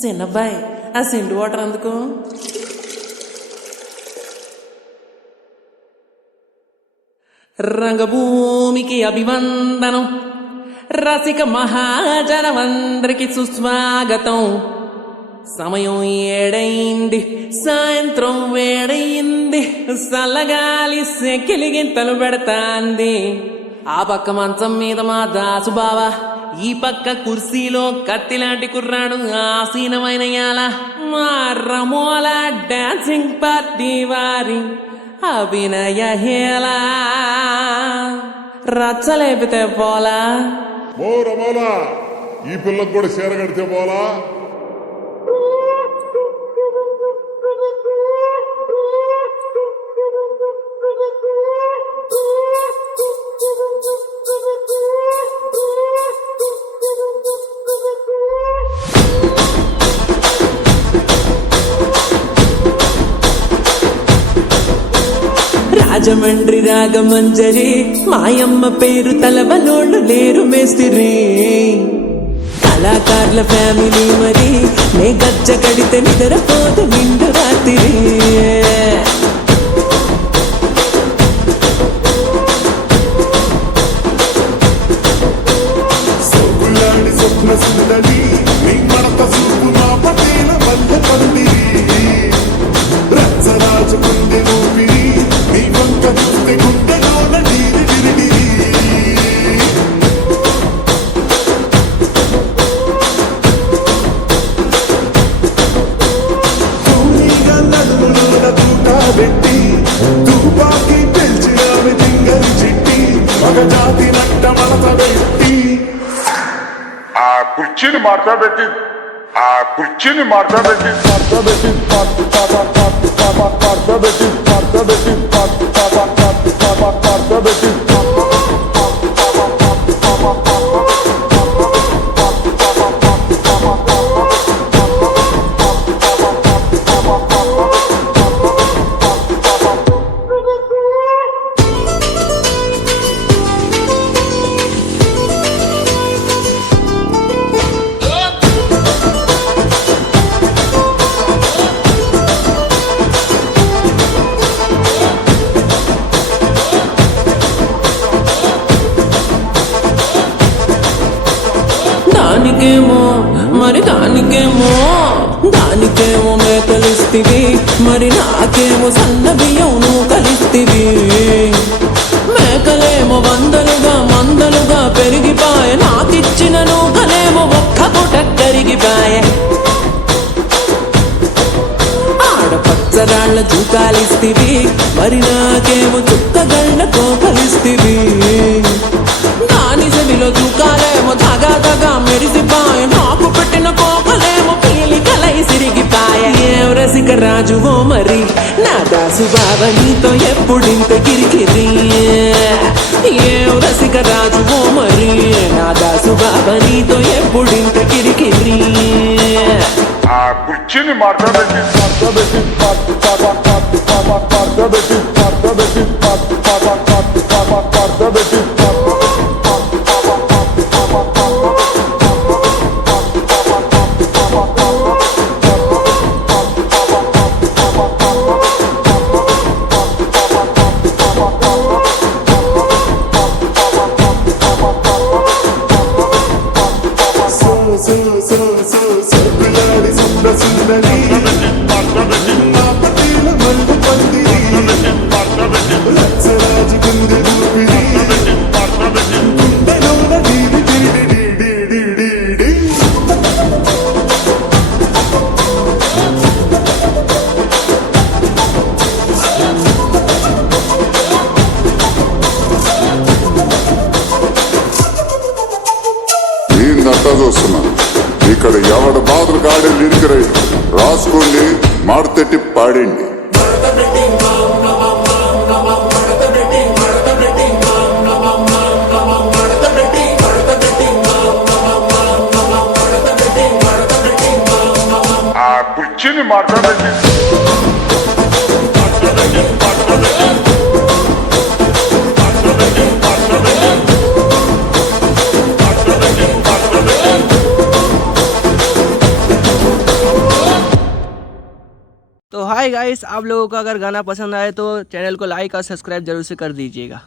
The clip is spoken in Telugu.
చిన్నబ్బాయి ఆ సిండు వాటర్ అందుకు. రంగభూమికి అభివందనం, రసిక మహాజనమందరికి సుస్వాగతం. సమయం 7 సాయంత్రం వేడయింది, చల్లగాలి సెకిలిగింతలు పెడతాంది. ఆ పక్క మంచం మీద మా దాసు బావ, ఈ పక్క కుర్సీలో కత్తిలాంటి కుర్రాడు ఆసీనమైన యాల. మా రమోల డాన్సింగ్ పార్టీ వారి అభినయ హేళ. రచ్చలేపితే పోలా ఓ రమోలా, ఈ పిల్లకు కూడా చీర కడితే పోలా. రాజమండ్రి రాగమంజరి, మాయమ్మ పేరు తలవనోళ్ళు లేరు మేస్తిరి. కళాకారుల ఫ్యామిలీ మరి, నే గజ్జ కడితే నిద్రపోదు నిండు రాత్రి. కుర్చీని మార్చబెట్టి దానికేమో మేకలిస్తివి, మరి నాకేమో సన్న బియ్యం నువ్వు కలిస్తివి. మేకలేమో వందలుగా మందలుగా పెరిగిపాయ, నాకిచ్చిన నూకలేమో ఒక్క పూట కరిగిపాయ. ఆడపచ్చరాళ్ల జూకాలిస్తివి, మరి నాకేమో చుక్కగళ్ళ కోకలిస్తివి. దాని సెవిలో జూకాలేమో తగా తగా మెరిసిపాయ, నాకు పెట్టిన కోకలేమో పీలికలై సిరిగిపాయ. ఏం రసిక రాజువో మరి నా దాసు బావ, నీతో ఎప్పుడింత కిరికిరి. ఏం రసిక రాజువో మరి నా దాసు బావ, నీతో ఎప్పుడింత కిరికిరి. ఆ కుర్చీని మార్చబెట్టి చూస్తున్నా. ఇక్కడ ఎవడు బాధలు గాడి లిరిక్ రైట్ రాసుకోండి, మాడతెట్టి పాడండి. ఆ కుర్చీని మార్చబెట్టి हाय गाइस, आप लोगों को अगर गाना पसंद आए तो चैनल को लाइक और सब्सक्राइब जरूर से कर दीजिएगा।